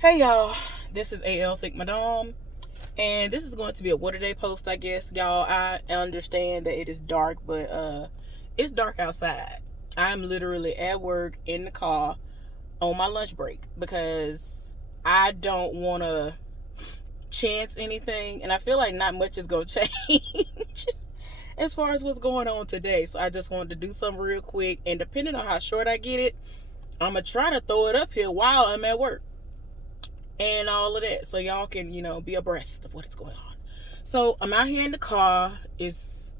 Hey y'all, this is AL Think Madame, and this is going to be a what a day post, I guess. Y'all, I understand that it is dark, but it's dark outside. I'm literally at work in the car on my lunch break because I don't want to chance anything, and I feel like not much is going to change as far as what's going on today. So I just wanted to do something real quick, and depending on how short I get it, I'm going to try to throw it up here while I'm at work and all of that, so y'all can be abreast of what is going on. So I'm out here in the car. It's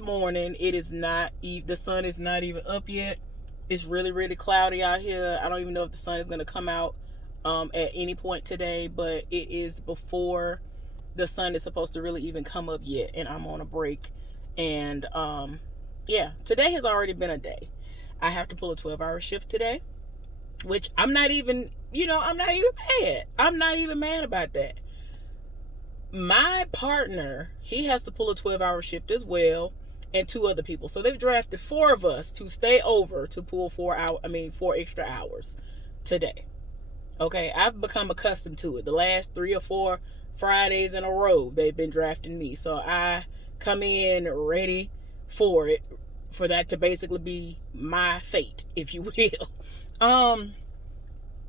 morning. It is not the sun is not even up yet. It's really cloudy out here. I don't even know if the sun is going to come out at any point today, but it is before the sun is supposed to really even come up yet, and I'm on a break. And yeah, today has already been a day. I have to pull a 12-hour shift today, which I'm not even mad. I'm not even mad about that. My partner, he has to pull a 12-hour shift as well, and two other people. So they've drafted four of us to stay over to pull 4 extra hours today. Okay, I've become accustomed to it. The last 3 or 4 Fridays in a row, they've been drafting me. So I come in ready for it, for that to basically be my fate, if you will.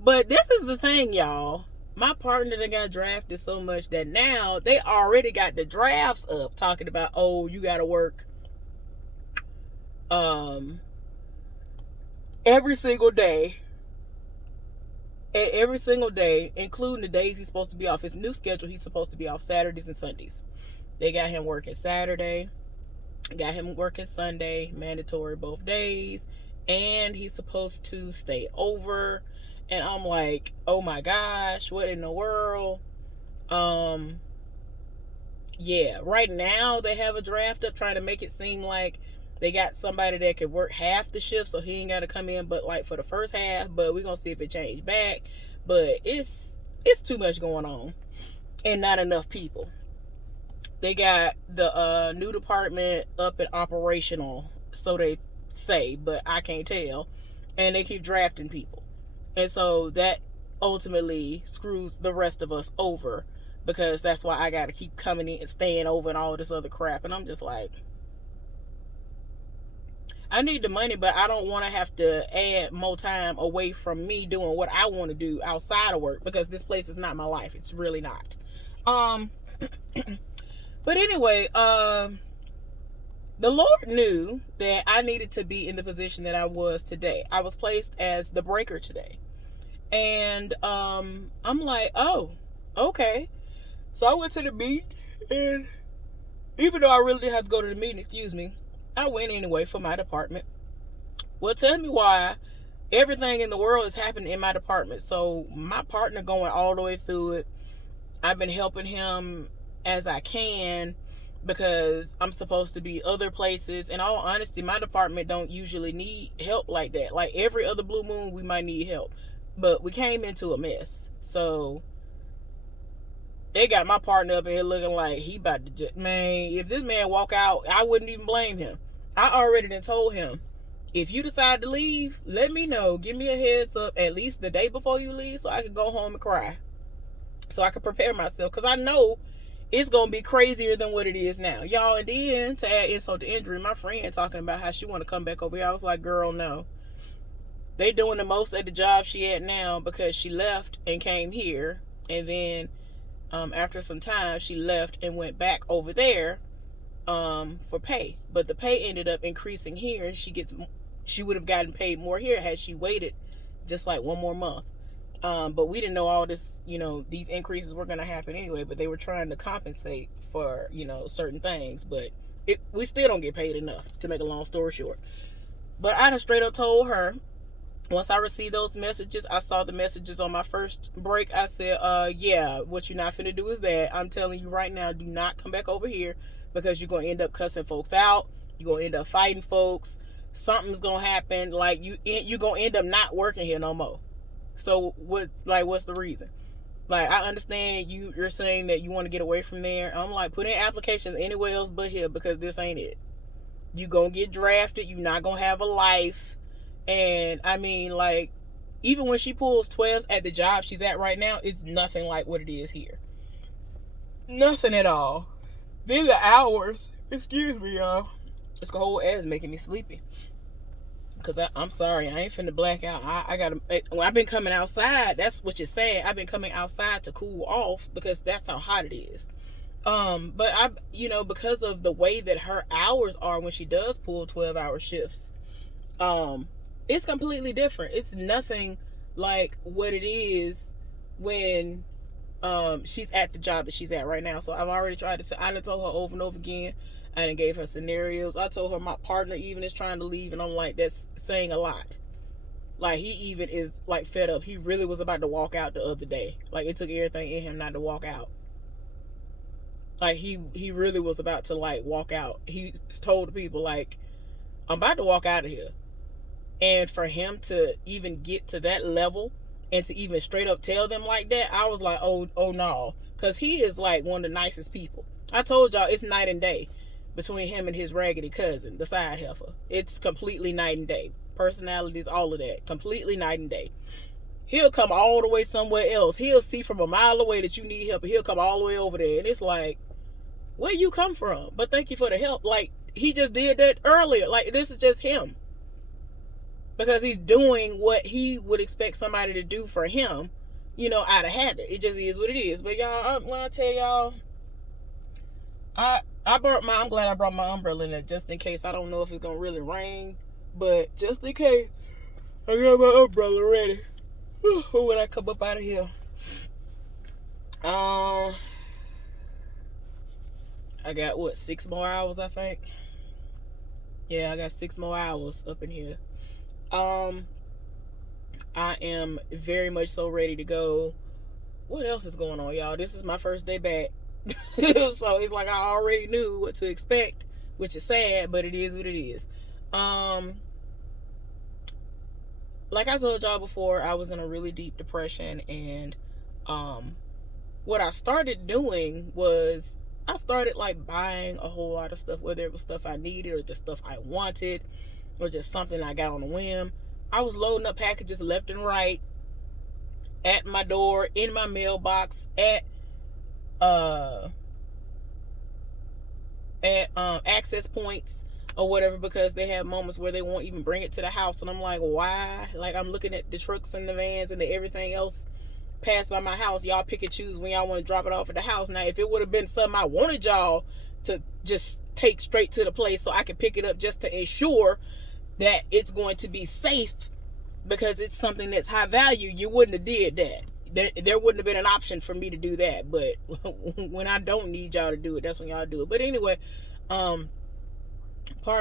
But this is the thing, y'all. My partner that got drafted so much that now they already got the drafts up talking about, oh, you got to work every single day. And every single day, including the days he's supposed to be off. His new schedule, he's supposed to be off Saturdays and Sundays. They got him working Saturday, got him working Sunday, mandatory both days, and he's supposed to stay over. And I'm like, oh my gosh, what in the world? Yeah, right now they have a draft up trying to make it seem like they got somebody that could work half the shift, so he ain't got to come in but like for the first half. But we're gonna see if it changed back. But it's too much going on and not enough people. They got the new department up and operational, so they say, but I can't tell. And they keep drafting people. And so that ultimately screws the rest of us over, because that's why I got to keep coming in and staying over and all this other crap. And I'm just like, I need the money, but I don't want to have to add more time away from me doing what I want to do outside of work, because this place is not my life. It's really not. But anyway, the Lord knew that I needed to be in the position that I was today. I was placed as the breaker today. And I'm like, oh, okay. So I went to the meeting, and even though I really didn't have to go to the meeting, I went anyway for my department. Well, tell me why everything in the world is happening in my department. So my partner going all the way through it. I've been helping him as I can, because I'm supposed to be other places. In all honesty, my department don't usually need help like that. Like every other blue moon, we might need help. But we came into a mess. So they got my partner up in here looking like he about to just, man, if this man walk out, I wouldn't even blame him. I already done told him, if you decide to leave, let me know. Give me a heads up at least the day before you leave, so I can go home and cry. So I can prepare myself, because I know it's going to be crazier than what it is now. Y'all, and then to add insult to injury, my friend talking about how she want to come back over here. I was like, girl, no. They doing the most at the job she at now, because she left and came here. And then after some time, she left and went back over there for pay. But the pay ended up increasing here, and she would have gotten paid more here had she waited just like one more month. But we didn't know all this, these increases were going to happen anyway, but they were trying to compensate for, certain things. But we still don't get paid enough, to make a long story short. But I just straight up told her, once I received those messages, I saw the messages on my first break. I said, yeah, what you're not finna do is that. I'm telling you right now, do not come back over here, because you're going to end up cussing folks out. You're going to end up fighting folks. Something's going to happen. Like, you're going to end up not working here no more. So what's the reason? Like, I understand you're saying that you want to get away from there. I'm like, put in applications anywhere else but here, because this ain't it. You gonna get drafted. You're not gonna have a life. And I mean, like, even when she pulls 12s at the job she's at right now, it's nothing like what it is here. Nothing at all. These are hours. Excuse me, y'all. This whole ass making me sleepy. Because I'm sorry, I ain't finna black out. I gotta, when I've been coming outside, that's what you're saying. I've been coming outside to cool off because that's how hot it is. But because of the way that her hours are when she does pull 12-hour shifts, it's completely different. It's nothing like what it is when she's at the job that she's at right now. So I've already tried to say, I done told her over and over again. I done gave her scenarios. I told her my partner even is trying to leave, and I'm like, that's saying a lot. Like, he even is like fed up. He really was about to walk out the other day. Like, it took everything in him not to walk out. Like, he really was about to like walk out. He told the people like, I'm about to walk out of here. And for him to even get to that level and to even straight up tell them like that, I was like, oh no. Because he is like one of the nicest people. I told y'all it's night and day between him and his raggedy cousin, the side heifer. It's completely night and day. Personalities, all of that. Completely night and day. He'll come all the way somewhere else. He'll see from a mile away that you need help, and he'll come all the way over there. And it's like, where you come from? But thank you for the help. Like, he just did that earlier. Like, this is just him. Because he's doing what he would expect somebody to do for him, out of habit. It just is what it is. But y'all, when I tell y'all, I'm glad I brought my umbrella in there just in case. I don't know if it's gonna really rain, but just in case, I got my umbrella ready when I come up out of here. I got 6 more hours, I think. Yeah, I got 6 more hours up in here. I am very much so ready to go. What else is going on, y'all? This is my first day back. So it's like I already knew what to expect, which is sad, but it is what it is. Like I told y'all before, I was in a really deep depression, and what I started doing was I started like buying a whole lot of stuff, whether it was stuff I needed or just stuff I wanted or just something I got on a whim. I was loading up packages left and right at my door, in my mailbox, at access points or whatever, because they have moments where they won't even bring it to the house, and I'm like, why? Like, I'm looking at the trucks and the vans and everything else pass by my house. Y'all pick and choose when y'all want to drop it off at the house. Now, if it would have been something I wanted y'all to just take straight to the place so I could pick it up just to ensure that it's going to be safe because it's something that's high value, you wouldn't have did that. There wouldn't have been an option for me to do that. But when I don't need y'all to do it, that's when y'all do it. But anyway, part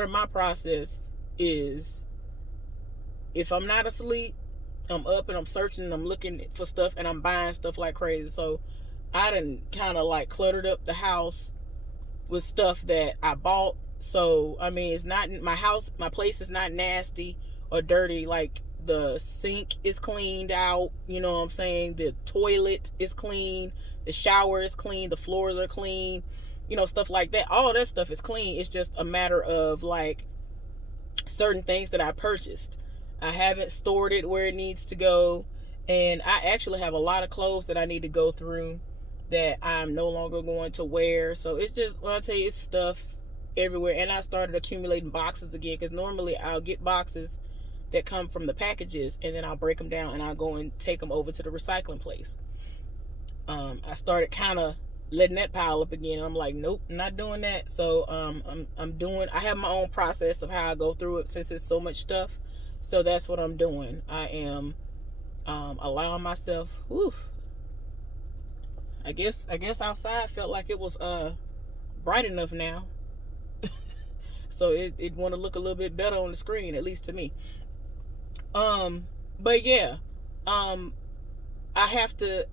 of my process is if I'm not asleep, I'm up and I'm searching and I'm looking for stuff and I'm buying stuff like crazy. So I done kind of like cluttered up the house with stuff that I bought. So, I mean, it's not my house, my place is not nasty or dirty. Like, the sink is cleaned out, you know what I'm saying? The toilet is clean, the shower is clean, the floors are clean, stuff like that. All that stuff is clean. It's just a matter of like certain things that I purchased. I haven't stored it where it needs to go, and I actually have a lot of clothes that I need to go through that I'm no longer going to wear. So it's just, when I tell you, it's stuff everywhere. And I started accumulating boxes again, because normally I'll get boxes that come from the packages and then I'll break them down and I'll go and take them over to the recycling place. I started kind of letting that pile up again. I'm like, nope, not doing that. So I have my own process of how I go through it, since it's so much stuff. So that's what I'm doing. I am allowing myself, I guess outside felt like it was bright enough now. So it want to look a little bit better on the screen, at least to me. But yeah, I have to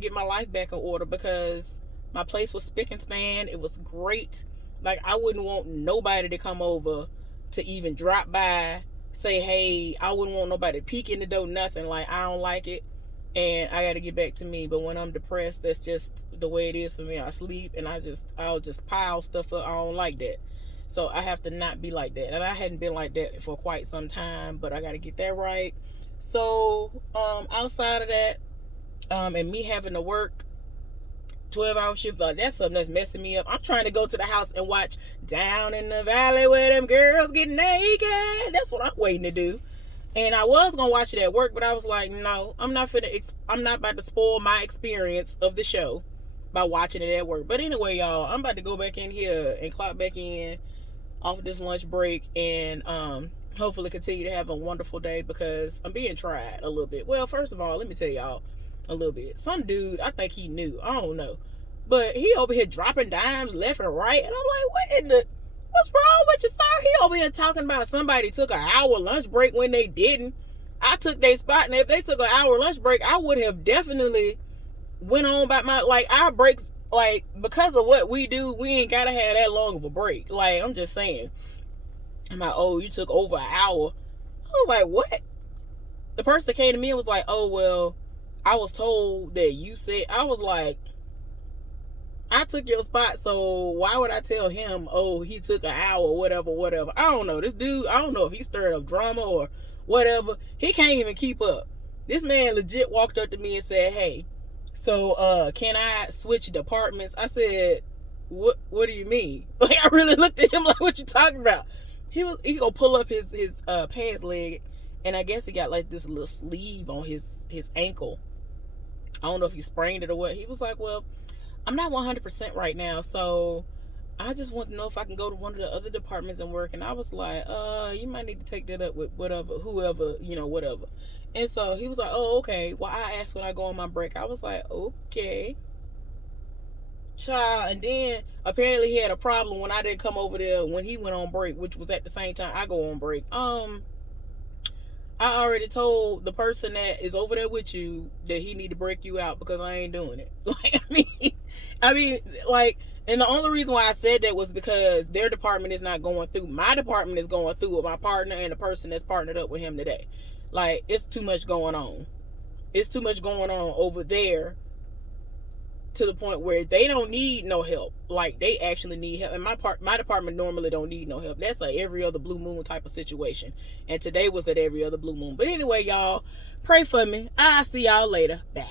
get my life back in order, because my place was spick and span. It was great. Like, I wouldn't want nobody to come over to even drop by, say hey. I wouldn't want nobody to peek in the door, nothing. Like, I don't like it, and I got to get back to me. But when I'm depressed, that's just the way it is for me. I sleep and I'll just pile stuff up. I don't like that. So I have to not be like that. And I hadn't been like that for quite some time, but I got to get that right. So outside of that, and me having to work 12-hour shift, like that's something that's messing me up. I'm trying to go to the house and watch Down in the Valley where them girls get naked. That's what I'm waiting to do. And I was gonna watch it at work, but I was like, no, I'm not about to spoil my experience of the show by watching it at work. But anyway, y'all, I'm about to go back in here and clock back in off of this lunch break, and hopefully continue to have a wonderful day, because I'm being tried a little bit. Well, first of all, let me tell y'all a little bit. Some dude, I think he knew, I don't know, but he over here dropping dimes left and right, and I'm like, what's wrong with you, sir? He over here talking about somebody took an hour lunch break when they didn't. I took their spot, and if they took an hour lunch break, I would have definitely went on by my, like, our breaks, like, because of what we do, we ain't gotta have that long of a break. Like, I'm just saying. I'm like, oh, you took over an hour. I was like, what? The person that came to me and was like, oh, well, I was told that you said. I was like, I took your spot, so why would I tell him, oh, he took an hour, whatever. I don't know. This dude, I don't know if he stirred up drama or whatever. He can't even keep up. This man legit walked up to me and said, hey, so can I switch departments? I said, what do you mean? Like, I really looked at him like, what you talking about? He gonna pull up his pants leg, and I guess he got like this little sleeve on his ankle. I don't know if he sprained it or what. He was like, well, I'm not 100% right now, so I just want to know if I can go to one of the other departments and work. And I was like, you might need to take that up with whoever, whatever. And so he was like, oh, okay. Well, I asked when I go on my break. I was like, okay. Child. And then apparently he had a problem when I didn't come over there when he went on break, which was at the same time I go on break. I already told the person that is over there with you that he need to break you out, because I ain't doing it. Like, I mean, like, and the only reason why I said that was because their department is not going through. My department is going through with my partner and the person that's partnered up with him today. Like, it's too much going on. It's too much going on over there, to the point where they don't need no help. Like, they actually need help. And my department normally don't need no help. That's a every other blue moon type of situation. And today was that every other blue moon. But anyway, y'all, pray for me. I'll see y'all later. Bye.